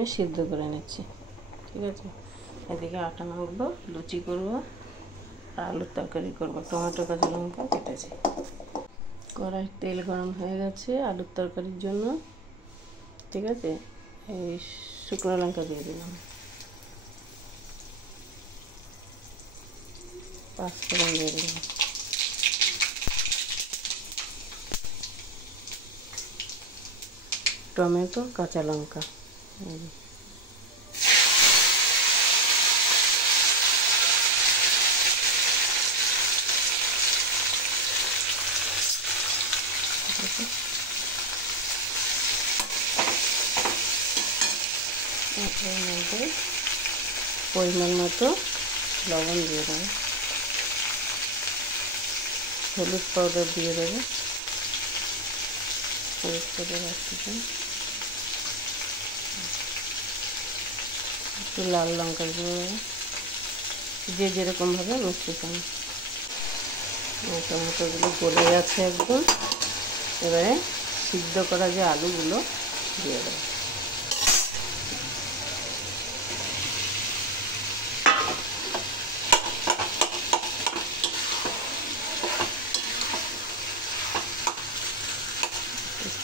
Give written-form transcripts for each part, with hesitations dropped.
আমি সিদ্ধ করে নিচ্ছি। ঠিক আছে, এদিকে আটা মাখবো, লুচি করবো আর আলুর তরকারি করবো। টমেটো কাঁচা লঙ্কা কেটেছি। কড়াই তেল গরম হয়ে গেছে আলুর তরকারির জন্য। ঠিক আছে, এই শুকনো লঙ্কা দিয়ে দিলাম, পাঁচফোড়ন দিয়ে দিলাম, টমেটো কাঁচা লঙ্কা, এর মধ্যে পরিমাণ মতো লবণ দিয়ে দেবো, হলুদ পাউডার দিয়ে দেবো, হলুদ পাউডার রাখতে, একটু লাল লঙ্কা দিয়ে দেবো, যে যেরকমভাবে মিষ্টি চান। টমেটোগুলো গলে গেছে একদম। এবারে সিদ্ধ করা যে আলুগুলো দিয়ে দেবো।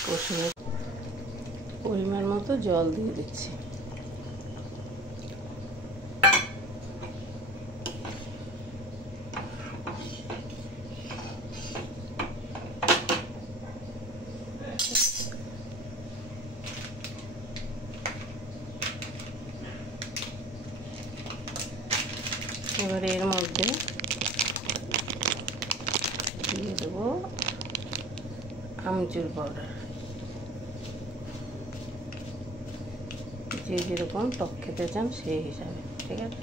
কষিয়ে পরিমাণ মতো জল দিয়ে দিচ্ছি। এবার এর মধ্যে দিয়ে দেবো আমচুর পাউডার, যে যেরকম টক খেতে চান সেই হিসাবে। ঠিক আছে,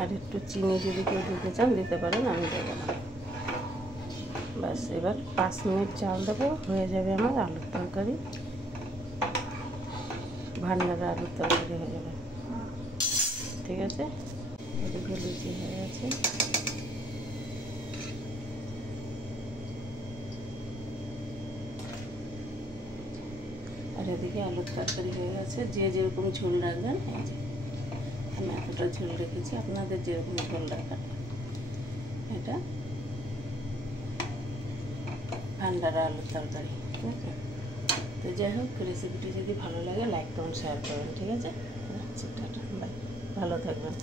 আর একটু চিনি যদি কেউ দিতে চান দিতে পারেন, আমি দেবো না। ব্যাস, এবার 5 মিনিট চাল দেবো, হয়ে যাবে আমার আলুর তরকারি, ভান্ডারা আলুর তরকারি হয়ে যাবে। ঠিক আছে, এদিকে লুচি হয়ে গেছে। আর এদিকে আলুর তরকারি হয়ে গেছে। যে যেরকম ঝোল রাখবেন, এই যে আমি এতটা ঝোল রেখেছি, আপনাদের যেরকম ঝোল রাখেন। এটা ভান্ডারা আলুর তরকারি। ঠিক আছে, তো যাই হোক, রেসিপিটি যদি ভালো লাগে লাইক কমেন্ট শেয়ার করবেন। ঠিক আছে, আচ্ছা, টাটা, বাই, ভালো থাকবেন।